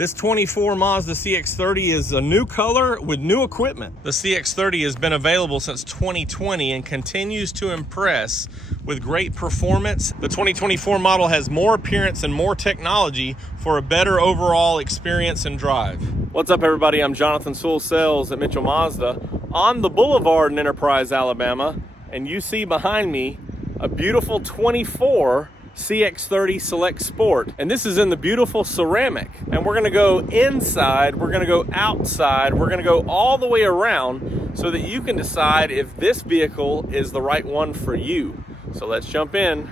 This 24 Mazda CX-30 is a new color with new equipment. The CX-30 has been available since 2020 and continues to impress with great performance. The 2024 model has more appearance and more technology for a better overall experience and drive. What's up, everybody? I'm Jonathan Sewell, sales at Mitchell Mazda on the Boulevard in Enterprise, Alabama, and you see behind me a beautiful 24 CX-30 Select Sport, and this is in the beautiful ceramic. And we're gonna go inside, we're gonna go outside, we're gonna go all the way around so that you can decide if this vehicle is the right one for you. So let's jump in.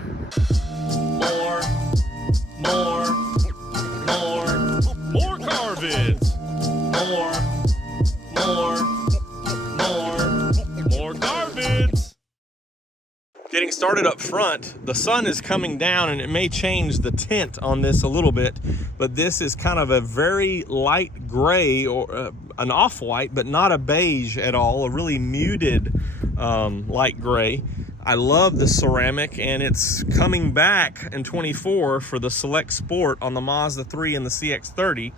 More car vids. More car vids. Getting started up front, the sun is coming down and it may change the tint on this a little bit, but this is kind of a very light gray or an off-white, but not a beige at all, a really muted light gray. I love the ceramic, and it's coming back in 24 for the Select Sport on the Mazda 3 and the CX-30.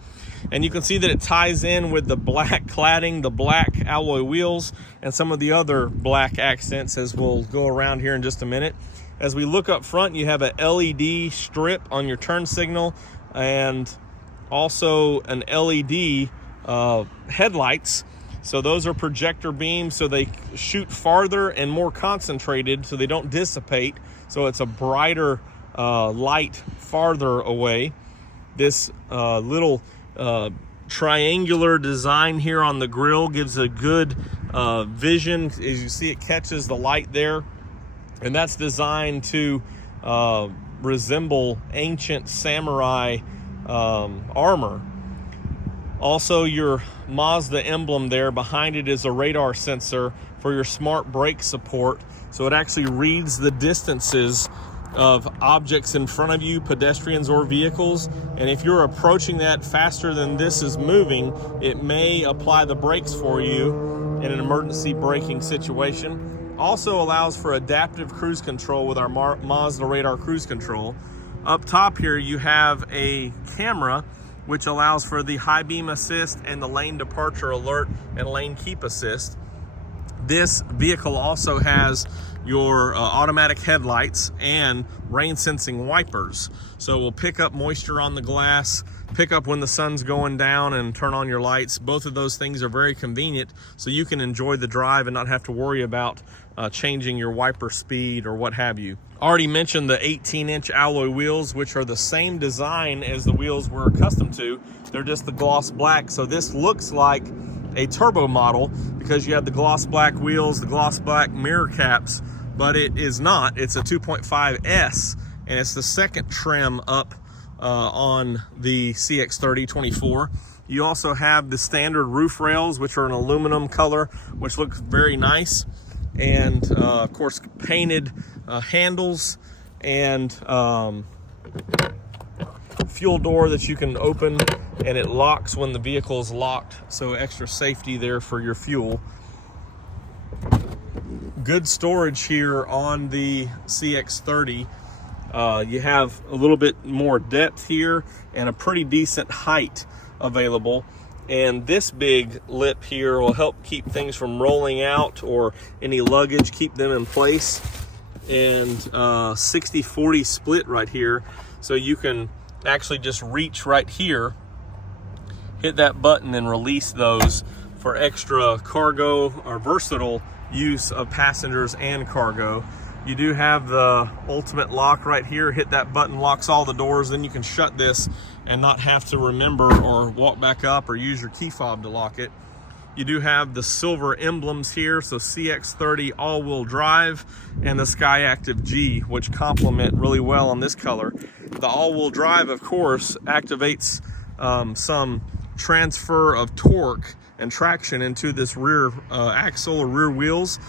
And you can see that it ties in with the black cladding, the black alloy wheels, and some of the other black accents as we'll go around here in just a minute. As we look up front, you have a LED strip on your turn signal and also an LED headlights. So those are projector beams, so they shoot farther and more concentrated so they don't dissipate. So it's a brighter light farther away. This little triangular design here on the grille gives a good vision. As you see, it catches the light there, and that's designed to resemble ancient samurai armor. Also, your Mazda emblem there behind it is a radar sensor for your smart brake support, so it actually reads the distances of objects in front of you, pedestrians or vehicles, and if you're approaching that faster than this is moving, it may apply the brakes for you in an emergency braking situation. Also allows for adaptive cruise control with our Mazda radar cruise control. Up top here you have a camera which allows for the high beam assist and the lane departure alert and lane keep assist. This vehicle also has your automatic headlights and rain sensing wipers. So we'll pick up moisture on the glass, pick up when the sun's going down, and turn on your lights. Both of those things are very convenient, so you can enjoy the drive and not have to worry about changing your wiper speed or what have you. Already mentioned the 18-inch alloy wheels, which are the same design as the wheels we're accustomed to. They're just the gloss black, so this looks like a turbo model because you have the gloss black wheels, the gloss black mirror caps, but it is not. It's a 2.5S, and it's the second trim up on the CX-30 24. You also have the standard roof rails, which are an aluminum color, which looks very nice, and of course painted handles and fuel door that you can open, and it locks when the vehicle is locked, so extra safety there for your fuel. Good storage here on the CX-30. You have a little bit more depth here and a pretty decent height available, and this big lip here will help keep things from rolling out or any luggage, keep them in place. And 60-40 split right here, so you can actually just reach right here, hit that button, and release those for extra cargo or versatile use of passengers and cargo. You do have the ultimate lock right here. Hit that button, locks all the doors, then you can shut this and not have to remember or walk back up or use your key fob to lock it. You do have the silver emblems here, so CX-30 all-wheel drive and the Skyactiv G, which complement really well on this color. The all-wheel drive, of course, activates some transfer of torque and traction into this rear axle or rear wheels.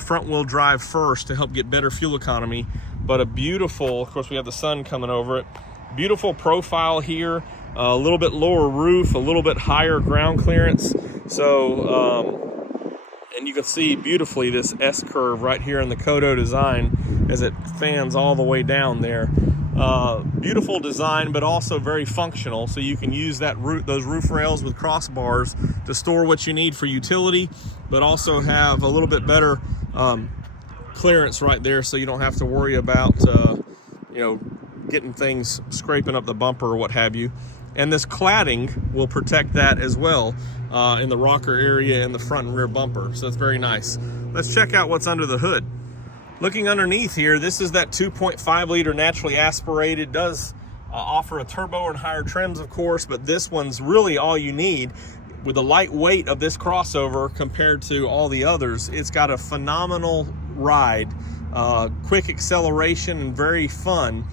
Front-wheel drive first to help get better fuel economy, but a beautiful, of course we have the sun coming over it, beautiful profile here, a little bit lower roof, a little bit higher ground clearance. So, and you can see beautifully this S-curve right here in the Kodo design as it fans all the way down there. Beautiful design, but also very functional. So you can use those roof rails with crossbars to store what you need for utility, but also have a little bit better clearance right there, so you don't have to worry about getting things scraping up the bumper or what have you. And this cladding will protect that as well in the rocker area and the front and rear bumper. So it's very nice. Let's check out what's under the hood. Looking underneath here, this is that 2.5 liter naturally aspirated. Does offer a turbo and higher trims, of course, but this one's really all you need. With the light weight of this crossover compared to all the others, it's got a phenomenal ride, quick acceleration, and very fun.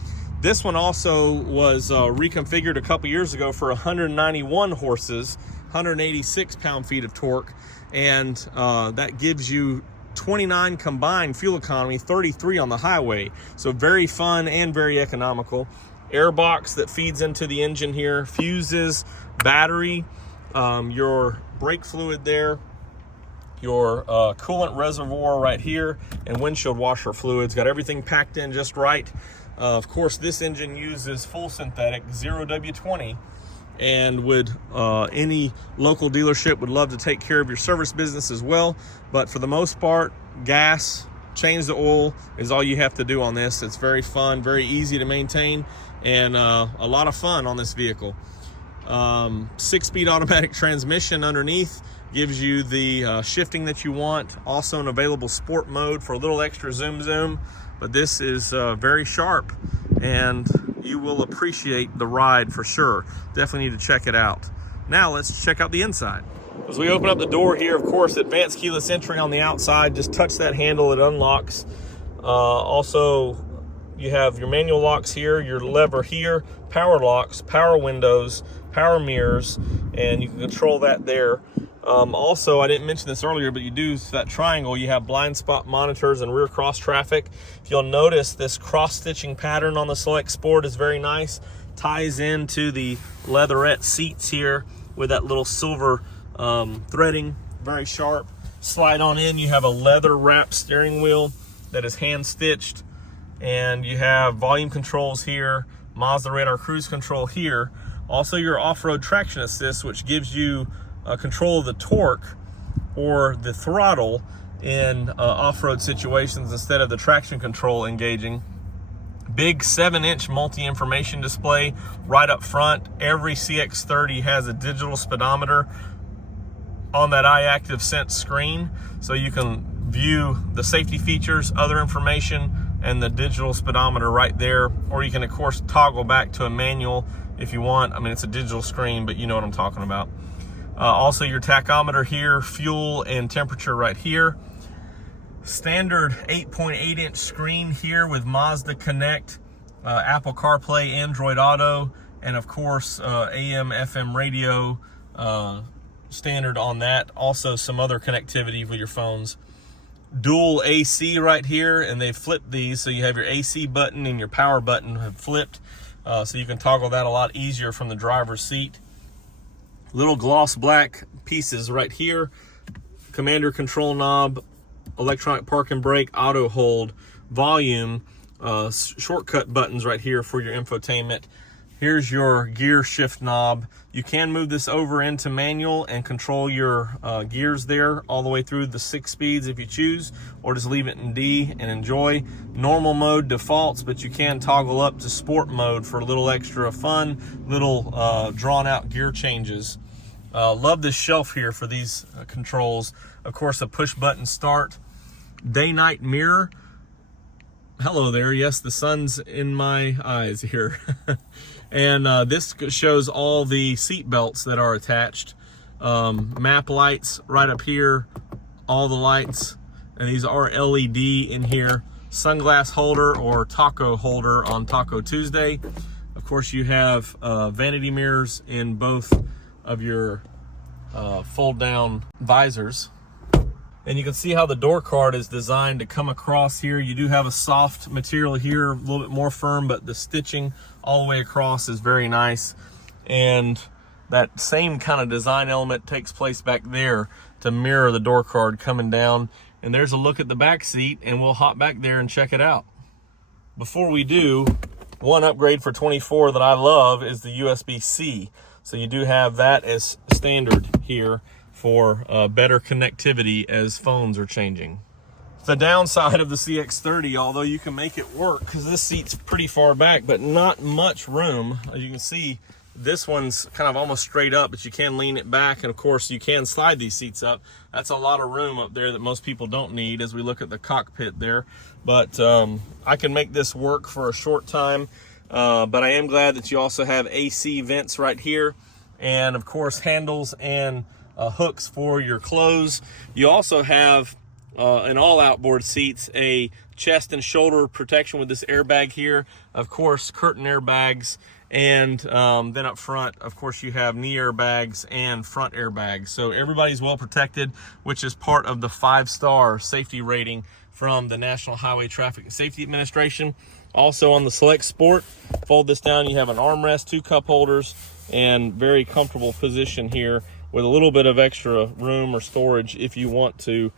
This one also was reconfigured a couple years ago for 191 horses, 186 pound-feet of torque, and that gives you 29 combined fuel economy, 33 on the highway. So very fun and very economical. Airbox that feeds into the engine here, fuses, battery, your brake fluid there, your coolant reservoir right here, and windshield washer fluids. Got everything packed in just right. Of course, this engine uses full synthetic 0W20, and any local dealership would love to take care of your service business as well. But for the most part, gas, change the oil is all you have to do on this. It's very fun, very easy to maintain, and a lot of fun on this vehicle. 6-speed automatic transmission underneath gives you the shifting that you want. Also an available sport mode for a little extra zoom. But this is very sharp, and you will appreciate the ride for sure. Definitely need to check it out. Now let's check out the inside. As we open up the door here, of course, advanced keyless entry on the outside. Just touch that handle, it unlocks. Also, you have your manual locks here, your lever here, power locks, power windows, power mirrors, and you can control that there. Also, I didn't mention this earlier, but you do that triangle. You have blind spot monitors and rear cross traffic. If you'll notice, this cross-stitching pattern on the Select Sport is very nice. Ties into the leatherette seats here with that little silver threading, very sharp. Slide on in, you have a leather wrapped steering wheel that is hand stitched, and you have volume controls here, Mazda radar cruise control here. Also your off-road traction assist, which gives you control of the torque or the throttle in off-road situations instead of the traction control engaging. Big 7-inch multi-information display right up front. Every CX-30 has a digital speedometer on that iActive Sense screen, so you can view the safety features, other information, and the digital speedometer right there. Or you can, of course, toggle back to a manual if you want. I mean, it's a digital screen, but you know what I'm talking about. Also your tachometer here, fuel and temperature right here. Standard 8.8-inch screen here with Mazda Connect, Apple CarPlay, Android Auto, and of course AM, FM radio standard on that. Also some other connectivity with your phones. Dual AC right here, and they flipped these, so you have your AC button and your power button have flipped, so you can toggle that a lot easier from the driver's seat. Little gloss black pieces right here, commander control knob, electronic park and brake, auto hold, volume, shortcut buttons right here for your infotainment. Here's your gear shift knob. You can move this over into manual and control your gears there all the way through the 6 speeds if you choose, or just leave it in D and enjoy. Normal mode defaults, but you can toggle up to sport mode for a little extra fun, little drawn out gear changes. Love this shelf here for these controls. Of course, a push button start, day-night mirror. Hello there. Yes, the sun's in my eyes here. And this shows all the seat belts that are attached. Map lights right up here, all the lights, and these are LED in here. Sunglass holder or taco holder on Taco Tuesday. Of course, you have vanity mirrors in both of your fold down visors. And you can see how the door card is designed to come across here. You do have a soft material here, a little bit more firm, but the stitching all the way across is very nice. And that same kind of design element takes place back there to mirror the door card coming down. And there's a look at the back seat, and we'll hop back there and check it out. Before we do, One upgrade for 24 that I love is the USB-C. So you do have that as standard here for better connectivity as phones are changing. The downside of the CX-30, although you can make it work, because this seat's pretty far back, but not much room. As you can see, this one's kind of almost straight up, but you can lean it back, and of course you can slide these seats up. That's a lot of room up there that most people don't need as we look at the cockpit there. But I can make this work for a short time, but I am glad that you also have AC vents right here, and of course handles and hooks for your clothes. You also have in all outboard seats a chest and shoulder protection with this airbag here, of course curtain airbags, and then up front, of course, you have knee airbags and front airbags. So everybody's well protected, which is part of the 5-star safety rating from the National Highway Traffic and Safety Administration. Also on the Select Sport, fold this down, you have an armrest, 2 cup holders, and very comfortable position here with a little bit of extra room or storage if you want to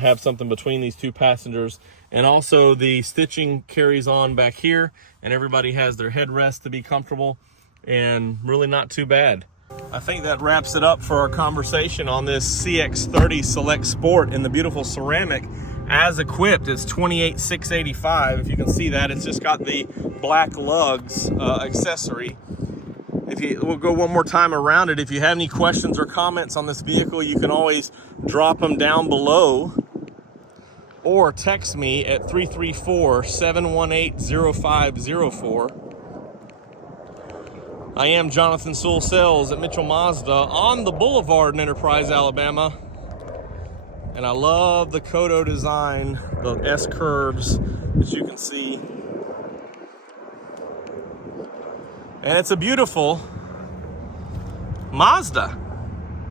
have something between these 2 passengers. And also the stitching carries on back here, and everybody has their headrest to be comfortable, and really not too bad. I think that wraps it up for our conversation on this CX-30 Select Sport in the beautiful ceramic. As equipped, it's $28,685. If you can see that, it's just got the black lugs accessory. We'll go one more time around it. If you have any questions or comments on this vehicle, you can always drop them down below or text me at 334-718-0504. I am Jonathan Sewell Sales at Mitchell Mazda on the Boulevard in Enterprise, Alabama. And I love the Kodo design, the S curves, as you can see. And it's a beautiful Mazda.